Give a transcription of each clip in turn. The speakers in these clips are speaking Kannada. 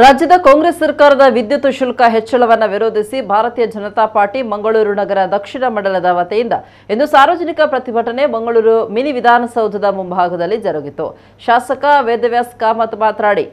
ರಾಜ್ಯದ ಕಾಂಗ್ರೆಸ್ ಸರ್ಕಾರದ ವಿದ್ಯುತ್ ಶುಲ್ಕ ಹೆಚ್ಚಳವನ್ನು ವಿರೋಧಿಸಿ ಭಾರತೀಯ ಜನತಾ ಪಾರ್ಟಿ ಮಂಗಳೂರು ನಗರ ದಕ್ಷಿಣ ಮಂಡಲದ ವತಿಯಿಂದ ಇಂದು ಸಾರ್ವಜನಿಕ ಪ್ರತಿಭಟನೆ ಮಂಗಳೂರು ಮಿನಿ ವಿಧಾನಸೌಧದ ಮುಂಭಾಗದಲ್ಲಿ ಜರುಗಿತು. ಶಾಸಕ ವೇದವ್ಯಾಸ್ ಕಾಮತ್ ಮಾತನಾಡಿ,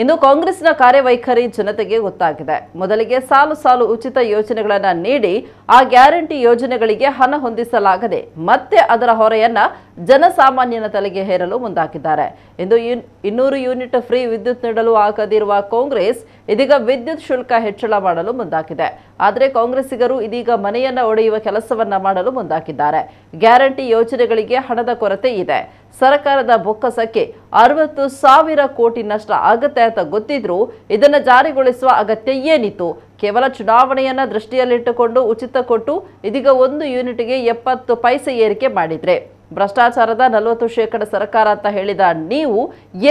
ಇನ್ನು ಕಾಂಗ್ರೆಸ್ನ ಕಾರ್ಯವೈಖರಿ ಜನತೆಗೆ ಗೊತ್ತಾಗಿದೆ. ಮೊದಲಿಗೆ ಸಾಲು ಸಾಲು ಉಚಿತ ಯೋಜನೆಗಳನ್ನು ನೀಡಿ ಆ ಗ್ಯಾರಂಟಿ ಯೋಜನೆಗಳಿಗೆ ಹಣ ಹೊಂದಿಸಲಾಗದೆ ಮತ್ತೆ ಅದರ ಹೊರೆಯನ್ನ ಜನಸಾಮಾನ್ಯನ ತಲೆಗೆ ಹೇರಲು ಮುಂದಾಗಿದ್ದಾರೆ. ಇಂದು 200 ಯೂನಿಟ್ ಫ್ರೀ ವಿದ್ಯುತ್ ನೀಡಲು ಆಗದಿರುವ ಕಾಂಗ್ರೆಸ್ ಇದೀಗ ವಿದ್ಯುತ್ ಶುಲ್ಕ ಹೆಚ್ಚಳ ಮಾಡಲು ಮುಂದಾಗಿದೆ. ಆದರೆ ಕಾಂಗ್ರೆಸ್ಸಿಗರು ಇದೀಗ ಮನೆಯನ್ನ ಒಡೆಯುವ ಕೆಲಸವನ್ನ ಮಾಡಲು ಮುಂದಾಗಿದ್ದಾರೆ. ಗ್ಯಾರಂಟಿ ಯೋಜನೆಗಳಿಗೆ ಹಣದ ಕೊರತೆ ಇದೆ. ಸರ್ಕಾರದ ಬೊಕ್ಕಸಕ್ಕೆ 60,000 ಕೋಟಿ ನಷ್ಟ ಆಗುತ್ತೆ ಅಂತ ಗೊತ್ತಿದ್ರೂ ಇದನ್ನು ಜಾರಿಗೊಳಿಸುವ ಅಗತ್ಯ ಏನಿತ್ತು? ಕೇವಲ ಚುನಾವಣೆಯನ್ನ ದೃಷ್ಟಿಯಲ್ಲಿಟ್ಟುಕೊಂಡು ಉಚಿತ ಕೊಟ್ಟು ಇದೀಗ 1 ಯೂನಿಟ್ಗೆ 70 ಪೈಸೆ ಏರಿಕೆ ಮಾಡಿದ್ರೆ. ಭ್ರಷ್ಟಾಚಾರದ 40% ಸರ್ಕಾರ ಅಂತ ಹೇಳಿದ ನೀವು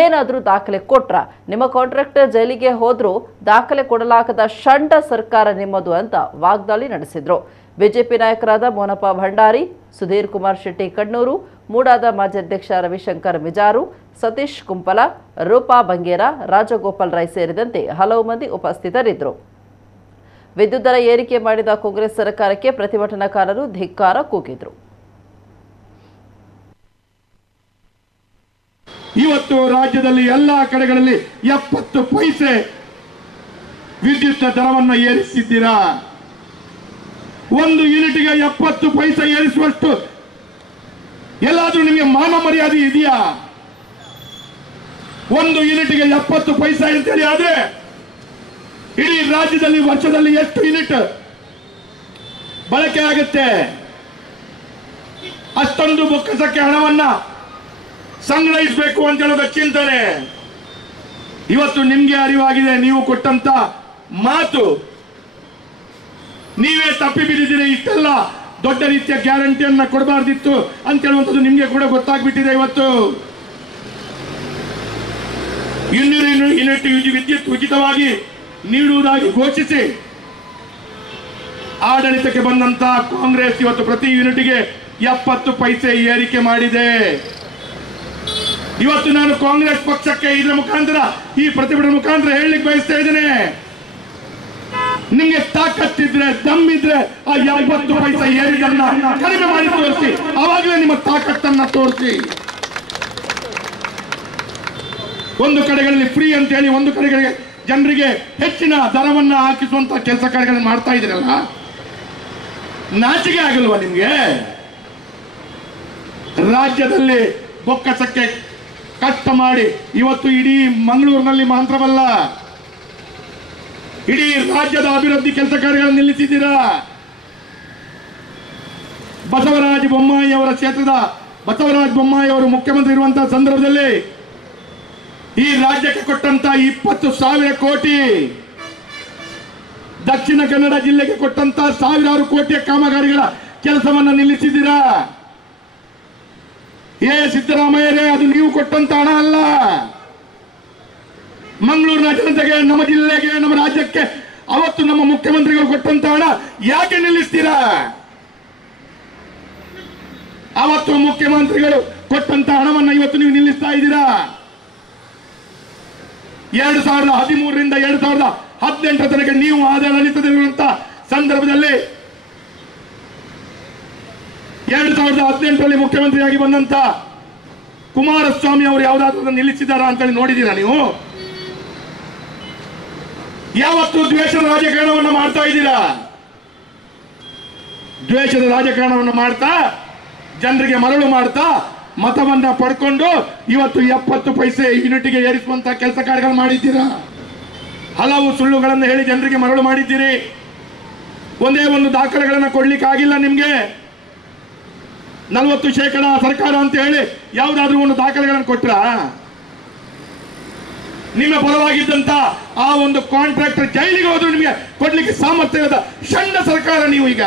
ಏನಾದರೂ ದಾಖಲೆ ಕೊಟ್ರ? ನಿಮ್ಮ ಕಾಂಟ್ರಾಕ್ಟರ್ ಜೈಲಿಗೆ ಹೋದ್ರೂ ದಾಖಲೆ ಕೊಡಲಾಗದ ಷಂಡ ಸರ್ಕಾರ ನಿಮ್ಮದು ಅಂತ ವಾಗ್ದಾಳಿ ನಡೆಸಿದ್ರು. ಬಿಜೆಪಿ ನಾಯಕರಾದ ಮೋನಪ್ಪ ಭಂಡಾರಿ, ಸುಧೀರ್ ಕುಮಾರ್ ಶೆಟ್ಟಿ ಕಣ್ಣೂರು, ಮೂಡಾದ ಮಾಜಿ ಅಧ್ಯಕ್ಷ ರವಿಶಂಕರ್ ಮಿಜಾರು, ಸತೀಶ್ ಕುಂಪಲ, ರೂಪಾ ಬಂಗೇರ, ರಾಜಗೋಪಾಲ್ ರೈ ಸೇರಿದಂತೆ ಹಲವು ಮಂದಿ ಉಪಸ್ಥಿತರಿದ್ದರು. ವಿದ್ಯುತ್ ದರ ಏರಿಕೆ ಮಾಡಿದ ಕಾಂಗ್ರೆಸ್ ಸರ್ಕಾರಕ್ಕೆ ಪ್ರತಿಭಟನಾಕಾರರು ಧಿಕ್ಕಾರ ಕೂಗಿದ್ರು. ಇವತ್ತು ರಾಜ್ಯದಲ್ಲಿ ಎಲ್ಲಾ ಕಡೆಗಳಲ್ಲಿ 70 ಪೈಸೆ ವಿದ್ಯುತ್ ದರವನ್ನು ಏರಿಸಿದ್ದೀರಾ. 1 ಯೂನಿಟ್ಗೆ 70 ಪೈಸೆ ಏರಿಸುವಷ್ಟು ಎಲ್ಲಾದ್ರೂ ನಿಮಗೆ ಮಾನ ಮರ್ಯಾದೆ ಇದೆಯಾ? 1 ಯೂನಿಟ್ಗೆ 70 ಪೈಸೆ ಅಂತೇಳಿ ಆದ್ರೆ ಇಡೀ ರಾಜ್ಯದಲ್ಲಿ ವರ್ಷದಲ್ಲಿ ಎಷ್ಟು ಯೂನಿಟ್ ಬಳಕೆ ಆಗುತ್ತೆ? ಅಷ್ಟೊಂದು ಬೊಕ್ಕಸಕ್ಕೆ ಹಣವನ್ನ ಸಂಗ್ರಹಿಸಬೇಕು ಅಂತ ಹೇಳೋದ ಚಿಂತನೆ ಇವತ್ತು ನಿಮ್ಗೆ ಅರಿವಾಗಿದೆ. ನೀವು ಕೊಟ್ಟಂತ ಮಾತು ನೀವೇ ತಪ್ಪಿ ಬಿದ್ದಿದ್ದೀರಿ. ಇಷ್ಟೆಲ್ಲ ದೊಡ್ಡ ರೀತಿಯ ಗ್ಯಾರಂಟಿಯನ್ನ ಕೊಡಬಾರ್ದಿತ್ತು ಅಂತ ಹೇಳುವಂಥದ್ದು ನಿಮ್ಗೆ ಕೂಡ ಗೊತ್ತಾಗ್ಬಿಟ್ಟಿದೆ. ಇವತ್ತು 200 ಯೂನಿಟ್ ವಿದ್ಯುತ್ ಉಚಿತವಾಗಿ ನೀಡುವುದಾಗಿ ಘೋಷಿಸಿ ಆಡಳಿತಕ್ಕೆ ಬಂದಂತ ಕಾಂಗ್ರೆಸ್ ಇವತ್ತು ಪ್ರತಿ ಯೂನಿಟ್ಗೆ 70 ಪೈಸೆ ಏರಿಕೆ ಮಾಡಿದೆ. ಇವತ್ತು ನಾನು ಕಾಂಗ್ರೆಸ್ ಪಕ್ಷಕ್ಕೆ ಇದರ ಮುಖಾಂತರ ಈ ಪ್ರತಿಭಟನೆ ಮುಖಾಂತರ ಹೇಳಲಿಕ್ಕೆ ಬಯಸ್ತಾ ಇದ್ದೇನೆ, ನಿಮಗೆ ತಾಕತ್ತಿದ್ರೆ ದಮ್ಮಿದ್ರೆ ಆ 70 ಪೈಸೆ ಏರಿದನ್ನ ಕಡಿಮೆ ಮಾಡಿ ತೋರಿಸಿ. ಅವಾಗಲೇ ನಿಮ್ಮ ತಾಕತ್ತನ್ನ ತೋರಿಸಿ. ಒಂದು ಕಡೆಗಳಲ್ಲಿ ಫ್ರೀ ಅಂತ ಹೇಳಿ ಒಂದು ಕಡೆಗಳಿಗೆ ಜನರಿಗೆ ಹೆಚ್ಚಿನ ದರವನ್ನ ಹಾಕಿಸುವಂತ ಕೆಲಸ ಕಾರ್ಯಗಳನ್ನು ಮಾಡ್ತಾ ಇದ್ದೀರಲ್ಲ, ನಾಚಿಕೆ ಆಗಲ್ವಾ ನಿಮ್ಗೆ? ರಾಜ್ಯದಲ್ಲಿ ಬೊಕ್ಕಸಕ್ಕೆ ಕಷ್ಟ ಮಾಡಿ ಇವತ್ತು ಇಡೀ ಮಂಗಳೂರಿನಲ್ಲಿ ಮಾತ್ರವಲ್ಲ ಇಡೀ ರಾಜ್ಯದ ಅಭಿವೃದ್ಧಿ ಕೆಲಸ ಕಾರ್ಯಗಳನ್ನು ನಿಲ್ಲಿಸಿದ್ದೀರಾ. ಬಸವರಾಜ ಬೊಮ್ಮಾಯಿ ಅವರ ಕ್ಷೇತ್ರದ ಬಸವರಾಜ ಬೊಮ್ಮಾಯಿ ಅವರು ಮುಖ್ಯಮಂತ್ರಿ ಇರುವಂತಹ ಸಂದರ್ಭದಲ್ಲಿ ಈ ರಾಜ್ಯಕ್ಕೆ ಕೊಟ್ಟಂತ 20,000 ಕೋಟಿ, ದಕ್ಷಿಣ ಕನ್ನಡ ಜಿಲ್ಲೆಗೆ ಕೊಟ್ಟಂತ 1,000 ಕೋಟಿಯ ಕಾಮಗಾರಿಗಳ ಕೆಲಸವನ್ನ ನಿಲ್ಲಿಸಿದ್ದೀರಾ. ಸಿದ್ದರಾಮಯ್ಯರೇ, ಅದು ನೀವು ಕೊಟ್ಟಂತ ಹಣ ಅಲ್ಲ. ಮಂಗಳೂರಿನ ಜನತೆಗೆ, ನಮ್ಮ ಜಿಲ್ಲೆಗೆ, ನಮ್ಮ ರಾಜ್ಯಕ್ಕೆ ಅವತ್ತು ನಮ್ಮ ಮುಖ್ಯಮಂತ್ರಿಗಳು ಕೊಟ್ಟಂತ ಹಣ ಯಾಕೆ ನಿಲ್ಲಿಸ್ತೀರಾ? ಅವತ್ತು ಮುಖ್ಯಮಂತ್ರಿಗಳು ಕೊಟ್ಟಂತ ಹಣವನ್ನ ಇವತ್ತು ನೀವು ನಿಲ್ಲಿಸ್ತಾ ಇದ್ದೀರಾ. 2013ರಿಂದ 2018 ತನಕ ನೀವು ಆಡಳಿತದಲ್ಲಿರುವಂತಹ ಸಂದರ್ಭದಲ್ಲಿ 2018ರಲ್ಲಿ ಮುಖ್ಯಮಂತ್ರಿಯಾಗಿ ಬಂದಂತ ಕುಮಾರಸ್ವಾಮಿ ಅವರು ಯಾವುದಾದ್ರೂ ನಿಲ್ಲಿಸಿದಾರಾ ಅಂತೇಳಿ ನೋಡಿದ್ದೀರಾ ನೀವು? ಯಾವತ್ತು ದ್ವೇಷದ ರಾಜಕಾರಣವನ್ನು ಮಾಡ್ತಾ ಇದ್ದೀರಾ. ದ್ವೇಷದ ರಾಜಕಾರಣವನ್ನು ಮಾಡ್ತಾ ಜನರಿಗೆ ಮರಳು ಮಾಡ್ತಾ ಮತವನ್ನ ಪಡ್ಕೊಂಡು ಇವತ್ತು 70 ಪೈಸೆ ಯೂನಿಟ್ಗೆ ಏರಿಸುವಂತ ಕೆಲಸ ಕಾರ್ಯಗಳು ಮಾಡಿದ್ದೀರಾ. ಹಲವು ಸುಳ್ಳುಗಳನ್ನು ಹೇಳಿ ಜನರಿಗೆ ಮರಳು ಮಾಡಿದ್ದೀರಿ. ಒಂದೇ ಒಂದು ದಾಖಲೆಗಳನ್ನು ಕೊಡ್ಲಿಕ್ಕೆ ಆಗಿಲ್ಲ ನಿಮ್ಗೆ. 40% ಸರ್ಕಾರ ಅಂತ ಹೇಳಿ ಯಾವುದಾದ್ರೂ ಒಂದು ದಾಖಲೆಗಳನ್ನು ಕೊಟ್ರ? ನಿಮ್ಮ ಪರವಾಗಿದ್ದಂತ ಆ ಒಂದು ಕಾಂಟ್ರಾಕ್ಟರ್ ಜೈಲಿಗೆ ಹೋದ್ರು ನಿಮಗೆ ಕೊಡ್ಲಿಕ್ಕೆ ಸಾಮರ್ಥ್ಯ ಇಲ್ಲದ ಷಂಡ ಸರ್ಕಾರ ನೀವು ಈಗ.